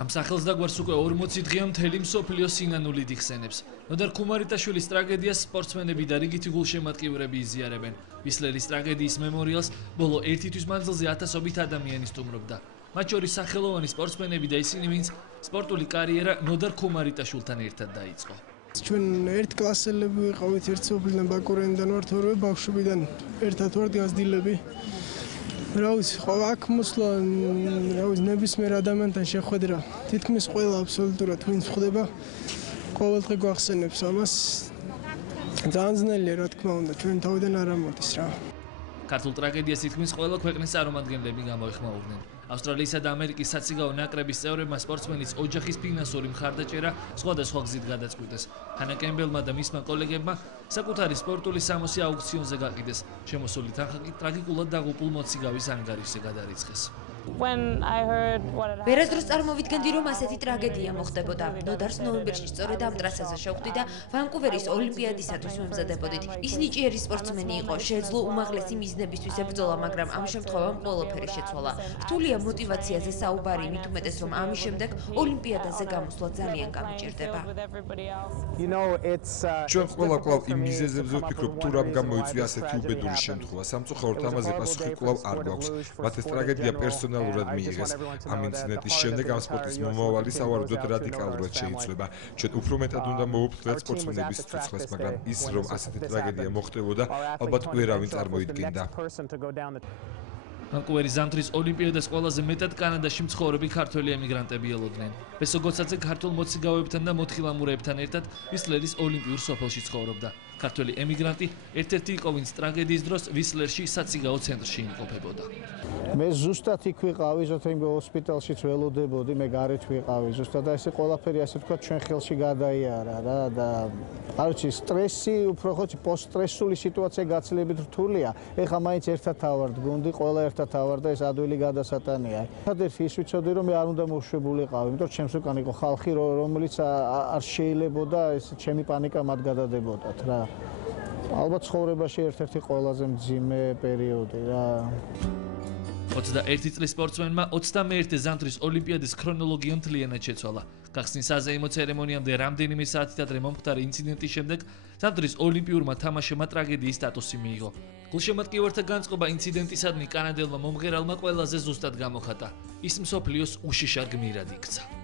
Ამ სახელს დაგვარს უკვე 40 დღეა მთელი მსოფლიო სინანულით იხსენებს. ნოდარ ქუმარიტაშვილის ტრაგედიას სპორტსმენები და რიგითი გულშემატკივრები იზიარებენ. ვისლერის ტრაგედიის მემორიალს ბოლო 1 თვის მანძილზე ათასობით ადამიანი სტუმრობდა. მათ შორის სახელოვანი სპორტსმენები და ისინი, ვინც სპორტული კარიერა ნოდარ ქუმარიტაშვილთან ერთად დაიწყო. ჩვენ ერთ კლასელები ვიყავით, ერთ სოფლიდან ბაკურენიდან ვართ, ორივე ბავშვობიდან ერთად ვართ გაზრდილები. აქ მოსვლა, ნებისმიერ ადამიანთან შეხვედრა, თითქმის ყველა აბსოლუტურად ვინც ხვდება, ყოველდღე გვახსენებს ამას. ძალიან ძნელია, რა თქმა უნდა, ჩვენ თავიდან არ ამოდის რა. ქართულ ტრაგედიას თითქმის ყველა ქვეყნის წარმომადგენლები გამოეხმაურნენ. ავსტრალიისა და ამერიკის საციგაო ნაკრების წევრებმა სპორტსმენის ოჯახის ფინანსური მხარდაჭერა სხვადასხვა გზით გადაწყვიტეს. ჰანა კემბელმა და მისმა კოლეგებმა საკუთარი სპორტული სამოსი აუქციონზე გაყიდეს. შემოსული თანხა ტრაგიკულად დაღუპულ მოციგავის ანგარიშზე გადარიცხეს. ვერასდროს წარმოვიდგენდი, რომ ასეთი ტრაგედია მოხდებოდა. ნოდარს ნოემბერში სწორედ ამ ტრასაზე შევხვდი და ვანკუვერის ოლიმპიადისათვის ვემზადებოდით. ის ნიჭიერი სპორტსმენი იყო, შეეძლო უმაღლესი მიზნებისთვის ებრძოლა, მაგრამ ამ შემთხვევამ ყველაფერი შეცვალა. რთულია მოტივაციაზე საუბარი, მით უმეტეს, რომ ამის შემდეგ ოლიმპიადაზე გამოსვლა ძალიან გამიჭირდება. ჩვენ ყველა კვლავ იმ მიზეზებზე ვფიქრობ, თუ რამ გამოიწვია ასეთი უბედური შემთხვევა. სამწუხაროდ ამაზე პასუხი კვლავ არ გვაქვს. მათ ეს ტრაგედია პერსონალურად მიიღეს. ამ ინციდენტის შემდეგ ამ სპორტის მომავალი სავარაუდოდ რადიკალურად შეიცვლება. ჩვენ უფრო მეტად უნდა მოვუფრთხილდეთ სპორტსმენების სიცოცხლეს, მაგრამ ის, რომ ასეთი ტრაგედია მოხდებოდა, ალბათ ვერავინ წარმოიდგენდა. ვანკუვერის ზამთრის ოლიმპიადას ყველაზე მეტად კანადაში მცხოვრები ქართველი ემიგრანტები ელოდნენ. ბესო გოცაძე ქართულ მოციგავეებთან და მოთხილამურეებთან ერთად ვისლერის ოლიმპიურ სოფელში ცხოვრობდა. ქართველი ემიგრანტი ერთ-ერთი იყო, ვინც ტრაგედიის დროს ვისლერში საციგაო ცენტრში იმყოფებოდა. მე ზუსტად იქ ვიყავი, ზოთრინგ ჰოსპიტალშიც ველოდებოდი, მე გარეთ ვიყავი ზუსტად და ესე ყველაფერი ასე თქვა ჩვენ ხელში გადაიარა რა და არ ვიცი, სტრესი, უფრო ხო პოსტსტრესული სიტუაცია გაცილებით რთულია. ეხლა მაინც ერთად თავართ გუნდი, ყველა ერთად ავარ და ეს ადვილი გადასატანია. ერთადერთი ის ვიცოდი, რომ მე არ უნდა მოშვებულიყავი, იმიტომ რომ ჩემს უკან იყო ხალხი, რომელიც არ შეიძლებოდა ეს ჩემი პანიკა მათ გადადებოდათ რა. ალბათ ცხოვრებაში ერთ-ერთი ყველაზე მძიმე პერიოდი რა. 21 წლის სპორტსმენმა 21 ზამთრის ოლიმპიადის ქრონოლოგია მთლიანად შეცვალა. გახსნის საზეიმო ცერემონიამდე რამდენიმე საათით ადრე მომხდარი ინციდენტის შემდეგ ზამთრის ოლიმპიურმა თამაშებმა ტრაგედიის სტატუსი მიიღო. გულშემატკივართა განწყობა ინციდენტისადმი კანადელმა მომღერალმა ყველაზე ზუსტად გამოხატა. ის მსოფლიოს უშიშარ გმირად იქცა.